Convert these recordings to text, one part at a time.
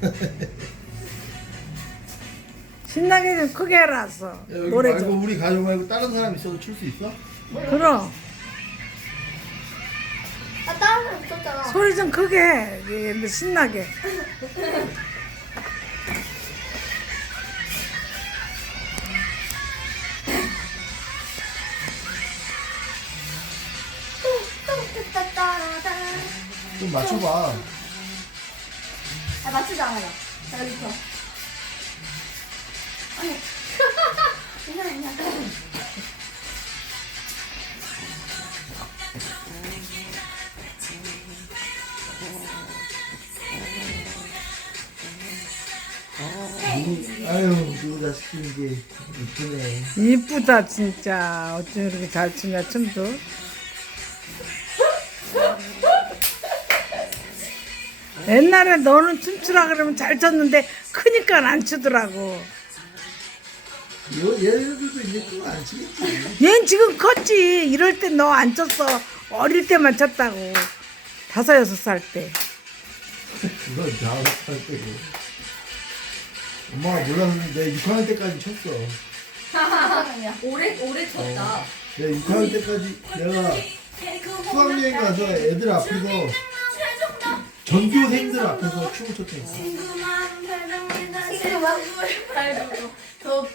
신나게 좀 크게 해놨어. 여기 노래 말고 좀. 우리 가족 말고 다른 사람 있어도 출 수 있어? 그럼 아 다른 사람 있었잖아. 소리 좀 크게 해. 근데 신나게. 좀 맞춰봐. 아 맞추자 하나. 자 여기서. 아니. 괜찮아 괜찮아. 아유 누구 자식인 게 이쁘네. 이쁘다 진짜. 어쩜 이렇게 잘 추냐 춤도. 옛날에 너는 춤추라 그러면 잘 췄는데 크니까 안 추더라고. 요 얘들도 이제 그거 안 치겠지. 얘는 지금 컸지. 이럴 때 너안 췄어. 어릴 때만 췄다고. 다섯 여섯 살 때. 그건 다음 살 때고. 엄마가 몰랐는데 6학년 때까지 쳤어. 오래 오래 쳤다. 내가 6학년 때까지 내가 수학여행 가서 애들 앞에서 전교생들 앞에서 춤을. 지금 막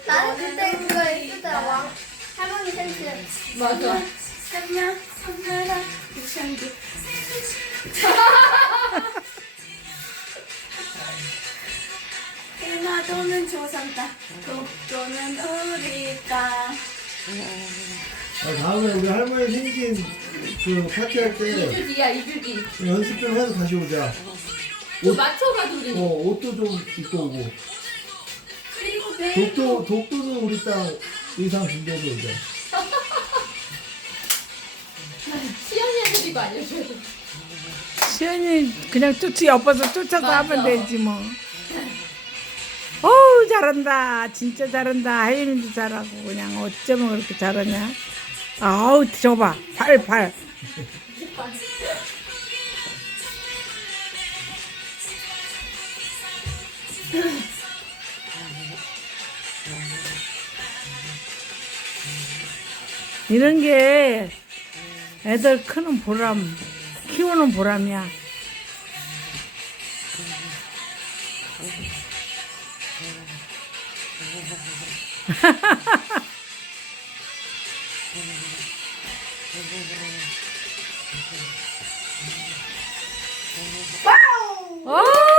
나는 그때 그거 있었잖아. 왕 할머니 센스. 맞아. 삼년 삼나라 유창기. 일마도는 조선다. 독도는 우리가. 아, 다음에 우리 할머니 생신 그 파티할 때 2주 뒤야 2주 뒤. 연습 좀 해서 다시 오자. 또 맞춰가 둘이. 어, 옷도 좀 입고 오고. 그리고 내 독도, 독도는 우리 땅 의상 준비해서 오자. 시연이한테 이거 알려줘야 돼. 시연이 그냥 쫓지 엎어서 쫓아서 하면 되지 뭐. 어우 잘한다. 진짜 잘한다. 하윤이도 잘하고 그냥 어쩌면 그렇게 잘하냐. 아우 저봐 발 발. 이런 게 애들 크는 보람, 키우는 보람이야. 와우!